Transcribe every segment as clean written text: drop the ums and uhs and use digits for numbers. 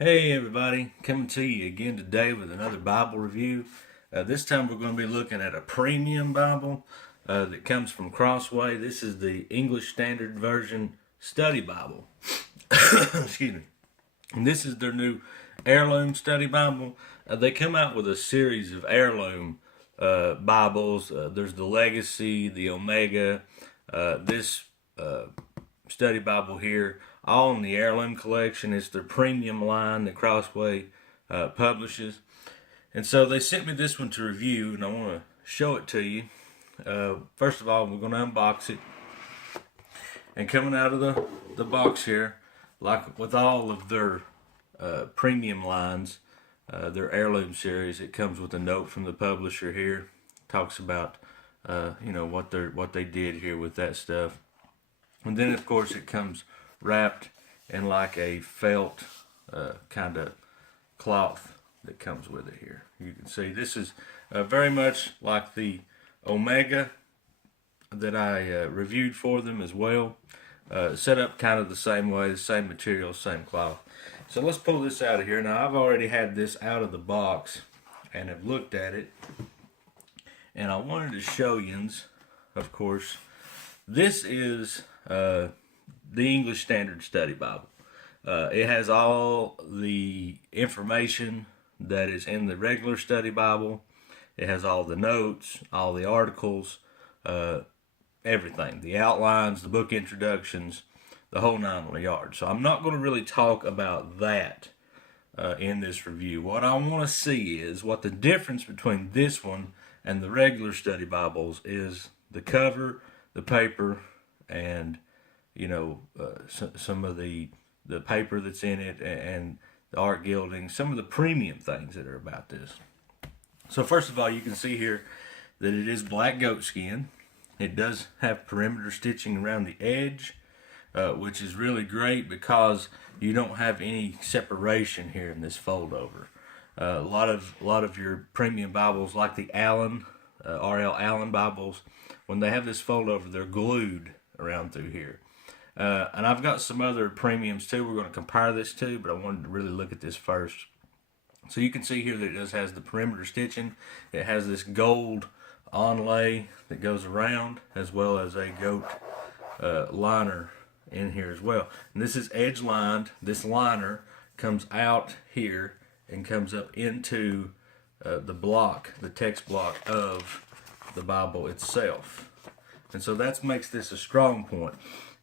Hey everybody, coming to you again today with another Bible review. This time we're going to be looking at a premium Bible that comes from Crossway. This is the English Standard Version Study Bible. Excuse me. And this is their new Heirloom Study Bible. They come out with a series of heirloom Bibles. There's the Legacy, the Omega, this study Bible here, all in the Heirloom collection. It's their premium line that Crossway publishes. And so they sent me this one to review, and I want to show it to you. First of all, we're going to unbox it. And coming out of the box here, like with all of their premium lines, their Heirloom series, it comes with a note from the publisher here. Talks about what they did here with that stuff. And then, of course, it comes wrapped in like a felt kind of cloth that comes with it here. You can see this is very much like the Omega that I reviewed for them as well. Set up kind of the same way, the same material, same cloth. So let's pull this out of here. Now, I've already had this out of the box and have looked at it. And I wanted to show you, of course, this is the English Standard Study Bible. It has all the information that is in the regular study Bible. It has all the notes, all the articles, everything, the outlines, the book introductions, the whole 9 yards. So I'm not going to really talk about that in this review. What I want to see is what the difference between this one and the regular study Bibles is: the cover, the paper, and some of the paper that's in it, and the art gilding, some of the premium things that are about this. So first of all, you can see here that it is black goatskin. It does have perimeter stitching around the edge, which is really great because you don't have any separation here in this fold over. A lot of your premium Bibles, like the Allen, R.L. Allen Bibles, when they have this fold over, they're glued around through here. And I've got some other premiums too we're going to compare this to, but I wanted to really look at this first. So you can see here that it just has the perimeter stitching. It has this gold onlay that goes around, as well as a goat liner in here as well. And this is edge lined. This liner comes out here and comes up into the block, the text block of the Bible itself. And so that makes this a strong point.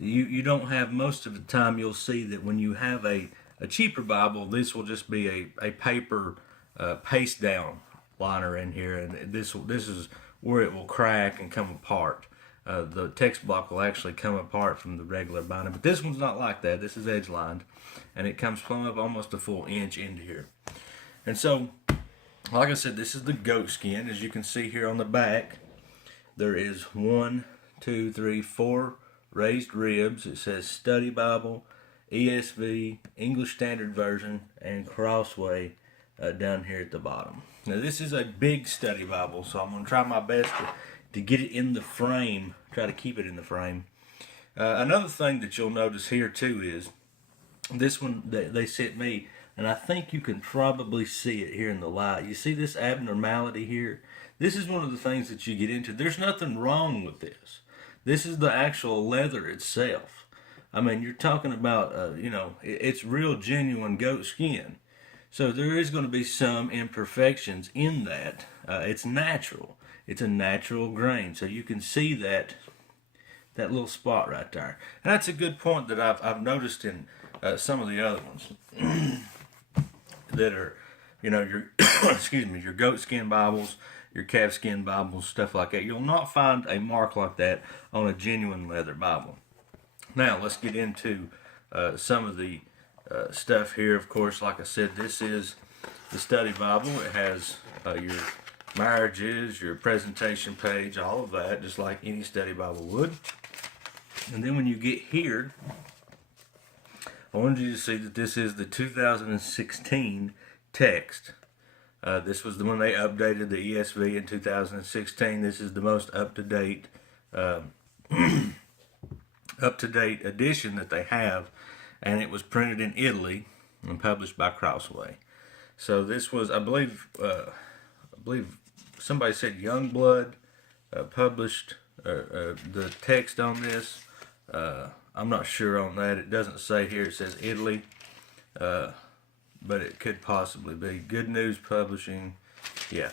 You don't have, most of the time you'll see that when you have a cheaper Bible, this will just be a paper paste down liner in here, and this is where it will crack and come apart. The text block will actually come apart from the regular binding, but this one's not like that. This is edge lined, and it comes plumb up almost a full inch into here. And so, like I said, this is the goatskin. As you can see here on the back, there is 1, 2, 3, 4 raised ribs. It says Study Bible, ESV, English Standard Version, and Crossway down here at the bottom. Now this is a big study Bible, so I'm going to try my best to get it in the frame, try to keep it in the frame. Another thing that you'll notice here too is this one that they sent me, and I think you can probably see it here in the light. You see this abnormality here? This is one of the things that you get into. There's nothing wrong with this. This is the actual leather itself. I mean, you're talking about, it's real genuine goat skin. So there is going to be some imperfections in that. It's natural. It's a natural grain. So you can see that little spot right there. And that's a good point that I've noticed in some of the other ones that are, your your goatskin Bibles, your calfskin Bibles, stuff like that. You'll not find a mark like that on a genuine leather Bible. Now let's get into some of the stuff here. Of course, like I said, this is the study Bible. It has your marriages, your presentation page, all of that, just like any study Bible would. And then when you get here, I wanted you to see that this is the 2016 text. This was the one they updated the ESV in 2016. This is the most up-to-date edition that they have, and it was printed in Italy. and published by Crossway. So this was, I believe somebody said Youngblood published the text on this. I'm not sure on that. It doesn't say here. It says Italy, but it could possibly be Good News Publishing. Yeah.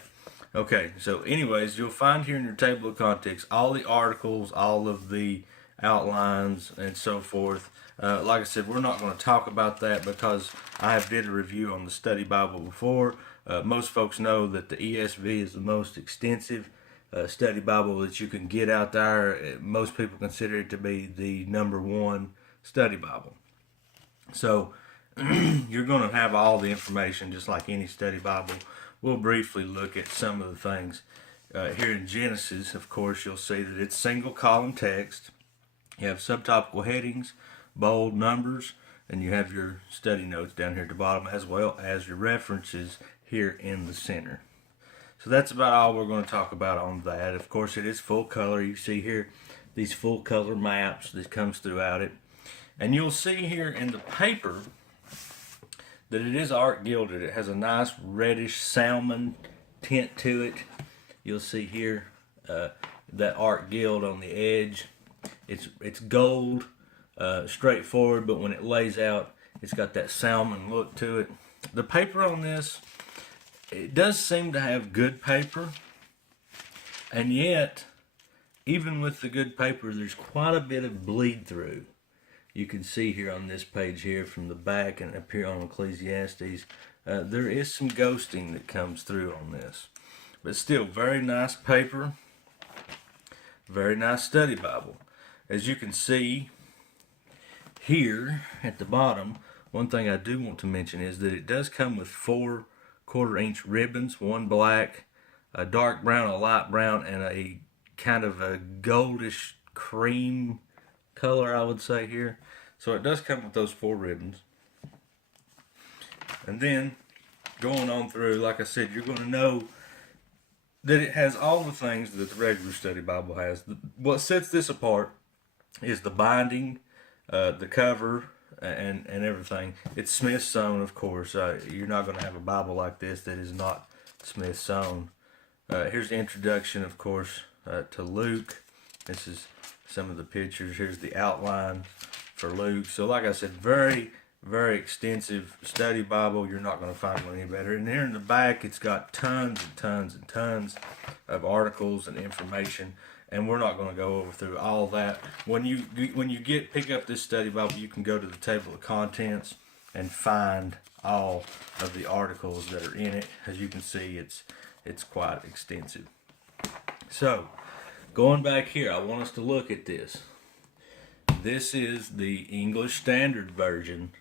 Okay. So, anyways, you'll find here in your table of contents all the articles, all of the outlines, and so forth. Like I said, we're not going to talk about that because I have did a review on the Study Bible before. Most folks know that the ESV is the most extensive study Bible that you can get out there. Most people consider it to be the #1 study Bible. So you're going to have all the information just like any study Bible. We'll briefly look at some of the things. Here in Genesis, of course, you'll see that it's single column text. You have subtopical headings, bold numbers, and you have your study notes down here at the bottom, as well as your references here in the center. So that's about all we're going to talk about on that. Of course, it is full color. You see here these full color maps that comes throughout it. And you'll see here in the paper that it is art gilded. It has a nice reddish salmon tint to it. You'll see here that art gild on the edge. It's gold, straightforward, but when it lays out, it's got that salmon look to it. The paper on this, it does seem to have good paper, and yet, even with the good paper, there's quite a bit of bleed through. You can see here on this page here from the back and up here on Ecclesiastes, there is some ghosting that comes through on this. But still, very nice paper, very nice study Bible. As you can see here at the bottom, one thing I do want to mention is that it does come with 4 1/4-inch ribbons, one black, a dark brown, a light brown, and a kind of a goldish cream color, I would say here. So it does come with those 4 ribbons. And then going on through, like I said, you're going to know that it has all the things that the regular study Bible has. What sets this apart is the binding, the cover, and everything. It's Smith sewn, of course. You're not going to have a Bible like this that is not Smith sewn. Here's the introduction, of course, to Luke. This is some of the pictures. Here's the outline for Luke. So like I said, very, very extensive study Bible. You're not going to find one any better. And here in the back, it's got tons and tons and tons of articles and information. And we're not going to go over through all that. When you pick up this study Bible, you can go to the table of contents and find all of the articles that are in it. As you can see, it's quite extensive. So, going back here, I want us to look at this. This is the English Standard Version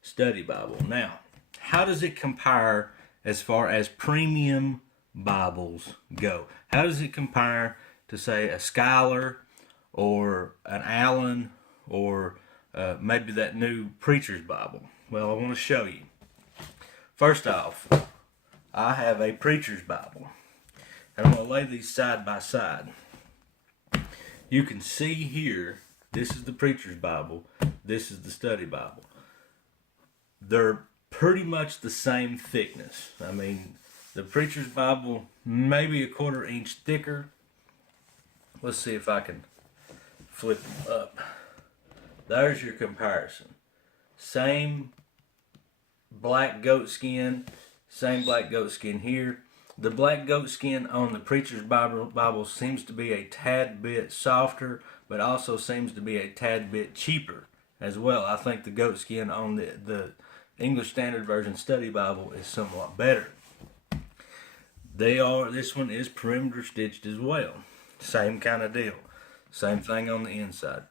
Study Bible. Now, how does it compare as far as premium Bibles go? How does it compare to, say, a Schuyler or an Allen or maybe that new Preacher's Bible? Well, I want to show you. First off, I have a Preacher's Bible. And I'm going to lay these side by side. You can see here, this is the Preacher's Bible, this is the Study Bible. They're pretty much the same thickness. I mean, the Preacher's Bible, maybe a 1/4-inch thicker. Let's see if I can flip them up. There's your comparison. Same black goatskin, same black goatskin here. The black goatskin on the Preacher's Bible seems to be a tad bit softer, but also seems to be a tad bit cheaper as well. I think the goatskin on the English Standard Version Study Bible is somewhat better. This one is perimeter stitched as well. Same kind of deal. Same thing on the inside.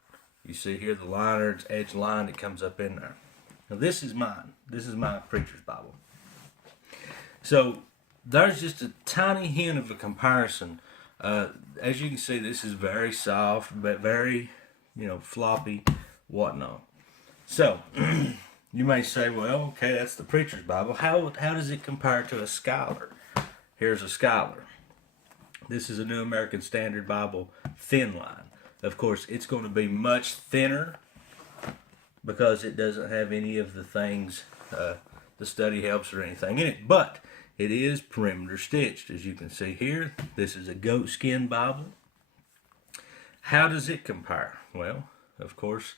You see here the liner, it's edge lined, it comes up in there. Now this is mine. This is my Preacher's Bible. So there's just a tiny hint of a comparison. As you can see, this is very soft, but very, floppy, whatnot. So, you may say, well, okay, that's the Preacher's Bible. How does it compare to a Schuyler? Here's a Schuyler. This is a New American Standard Bible thin line. Of course, it's going to be much thinner because it doesn't have any of the things the study helps or anything in it, but it is perimeter stitched, as you can see here. This is a Goatskin Bible. How does it compare? Well, of course,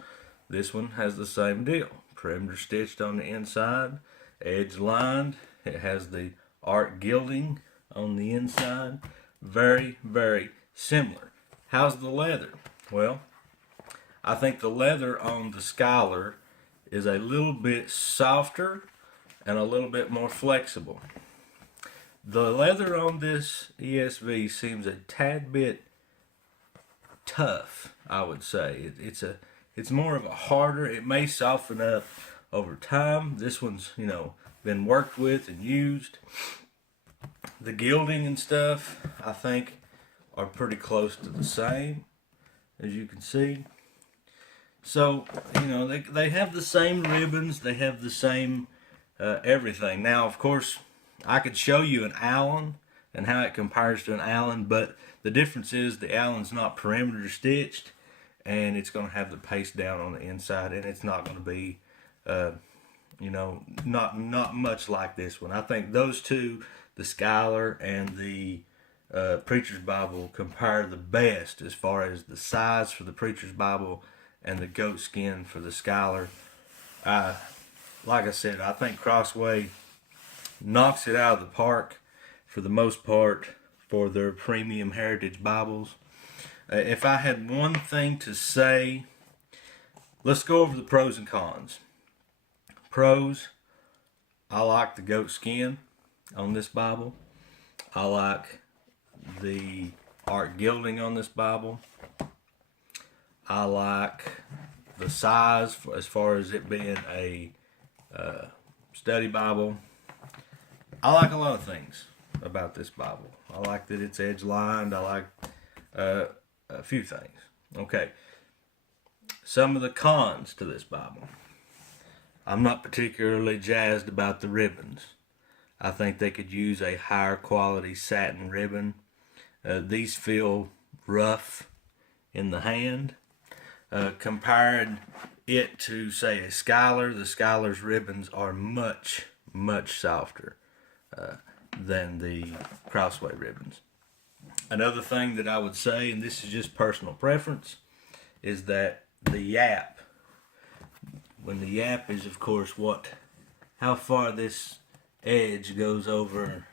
this one has the same deal. Perimeter stitched on the inside, edge lined. It has the art gilding on the inside. Very, very similar. How's the leather? Well, I think the leather on the Scholar is a little bit softer and a little bit more flexible. The leather on this ESV seems a tad bit tough, I would say. It's more of a harder, it may soften up over time. This one's, been worked with and used. The gilding and stuff, I think, are pretty close to the same, as you can see. So, they have the same ribbons, they have the same everything. Now, of course, I could show you an Allen and how it compares to an Allen, but the difference is the Allen's not perimeter stitched, and it's going to have the paste down on the inside, and it's not going to be, not much like this one. I think those two, the Scholar and the Preacher's Bible, compare the best as far as the size for the Preacher's Bible and the Goatskin for the Scholar. Like I said, I think Crossway knocks it out of the park for the most part for their premium heritage Bibles. If I had one thing to say, let's go over the pros and cons. Pros, I like the Goatskin on this Bible. I like the art gilding on this Bible. I like the size as far as it being a study Bible. I like a lot of things about this Bible. I like that it's edge lined. I like a few things. Okay. Some of the cons to this Bible. I'm not particularly jazzed about the ribbons. I think they could use a higher quality satin ribbon. These feel rough in the hand. Compared it to, say, a Scholar, the Scholar's ribbons are much, much softer than the Crossway ribbons. Another thing that I would say, and this is just personal preference, is that the yap, when the yap is, of course, how far this edge goes over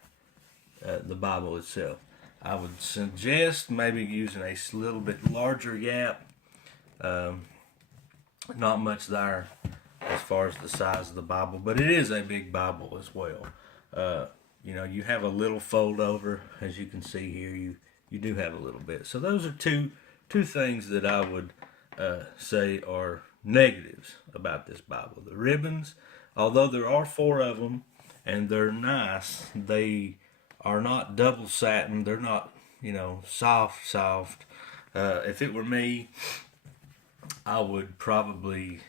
the Bible itself. I would suggest maybe using a little bit larger yap. Not much there as far as the size of the Bible, but it is a big Bible as well. You have a little fold over, as you can see here. You do have a little bit. So those are two things that I would say are negatives about this Bible. The ribbons, although there are 4 of them and they're nice, they are not double satin. They're not, soft. If it were me, I would probably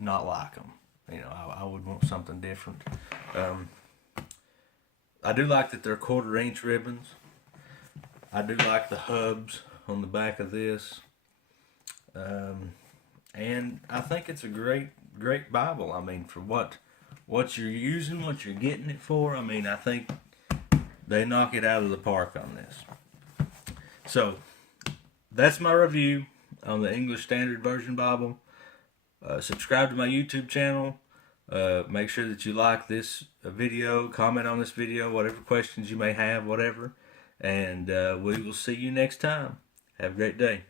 not like them. I would want something different. I do like that they're 1/4 inch ribbons. I do like the hubs on the back of this. And I think it's a great Bible. I mean, for what you're using, what you're getting it for, I think they knock it out of the park on this. So, that's my review on the English Standard Version Bible. Subscribe to my YouTube channel. Make sure that you like this video, comment on this video, whatever questions you may have, whatever. And we will see you next time. Have a great day.